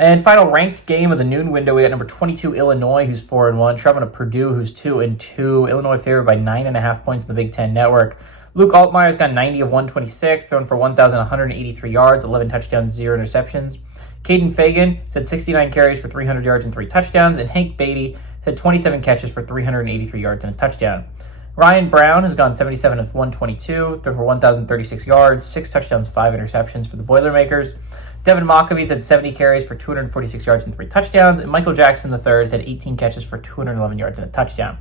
And final ranked game of the noon window, we got number 22 Illinois, who's 4-1, traveling to Purdue, who's 2-2. Illinois favored by 9.5 points in the Big Ten Network. Luke Altmaier's got 90 of 126, thrown for 1,183 yards, 11 touchdowns, 0 interceptions. Caden Fagan had 69 carries for 300 yards and 3 touchdowns, and Hank Beatty had 27 catches for 383 yards and a touchdown. Ryan Brown has gone 77 of 122, thrown for 1,036 yards, 6 touchdowns, 5 interceptions for the Boilermakers. Devin Maccabees had 70 carries for 246 yards and 3 touchdowns, and Michael Jackson III had 18 catches for 211 yards and a touchdown.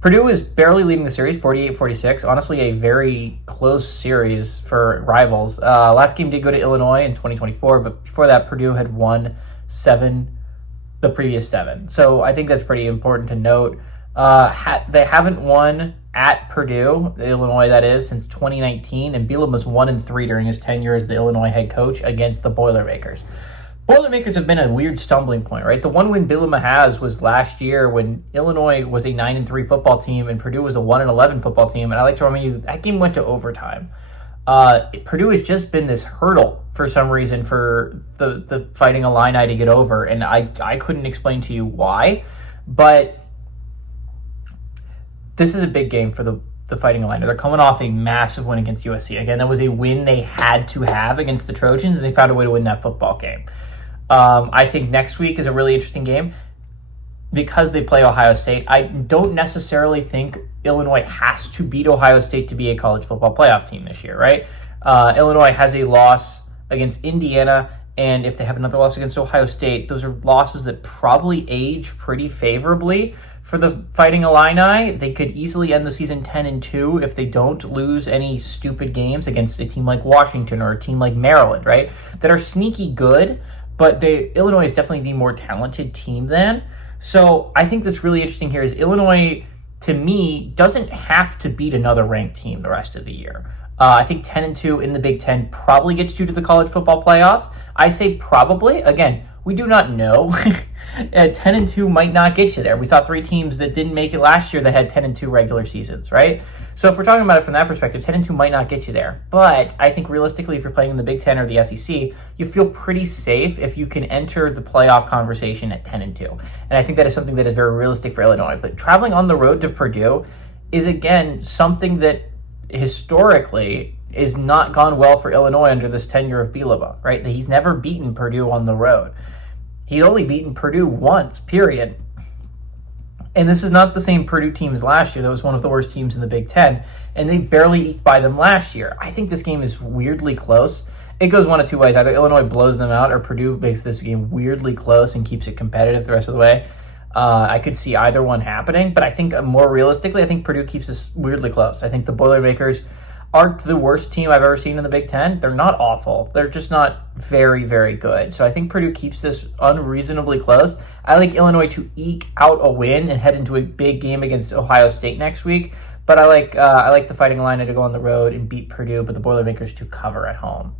Purdue is barely leading the series, 48-46. Honestly, a very close series for rivals. Last game did go to Illinois in 2024, but before that, Purdue had won 7 the previous 7. So I think that's pretty important to note. They haven't won at Purdue, Illinois that is, since 2019, and Bielema was 1-3 during his tenure as the Illinois head coach against the Boilermakers. Boilermakers have been a weird stumbling point, right? The one win Bielema has was last year when Illinois was a 9-3 football team and Purdue was a 1-11 football team. And I like to remind you that game went to overtime. Purdue has just been this hurdle for some reason for the Fighting Illini to get over, and I couldn't explain to you why, but this is a big game for the Fighting Illini. They're coming off a massive win against USC. Again, that was a win they had to have against the Trojans, and they found a way to win that football game. I think next week is a really interesting game because they play Ohio State. I don't necessarily think Illinois has to beat Ohio State to be a college football playoff team this year, right? Illinois has a loss against Indiana, and if they have another loss against Ohio State, those are losses that probably age pretty favorably for the Fighting Illini. They could easily end the season 10-2 if they don't lose any stupid games against a team like Washington or a team like Maryland, right? That are sneaky good, but Illinois is definitely the more talented team then. So I think that's really interesting here is Illinois, to me, doesn't have to beat another ranked team the rest of the year. I think 10-2 in the Big Ten probably gets you to the college football playoffs. I say probably. Again, we do not know. 10-2 might not get you there. We saw 3 teams that didn't make it last year that had 10-2 regular seasons, right? So if we're talking about it from that perspective, 10-2 might not get you there. But I think realistically, if you're playing in the Big Ten or the SEC, you feel pretty safe if you can enter the playoff conversation at 10-2. And I think that is something that is very realistic for Illinois. But traveling on the road to Purdue is, again, something that historically is not gone well for Illinois under this tenure of Bielema, right? He's never beaten Purdue on the road. He's only beaten Purdue once, period. And this is not the same Purdue team as last year. That was one of the worst teams in the Big Ten, and they barely eked by them last year. I think this game is weirdly close. It goes one of two ways. Either Illinois blows them out or Purdue makes this game weirdly close and keeps it competitive the rest of the way. I could see either one happening, but I think more realistically, I think Purdue keeps this weirdly close. I think the Boilermakers aren't the worst team I've ever seen in the Big Ten. They're not awful. They're just not very, very good. So I think Purdue keeps this unreasonably close. I like Illinois to eke out a win and head into a big game against Ohio State next week. But I like the Fighting Illini to go on the road and beat Purdue, but the Boilermakers to cover at home.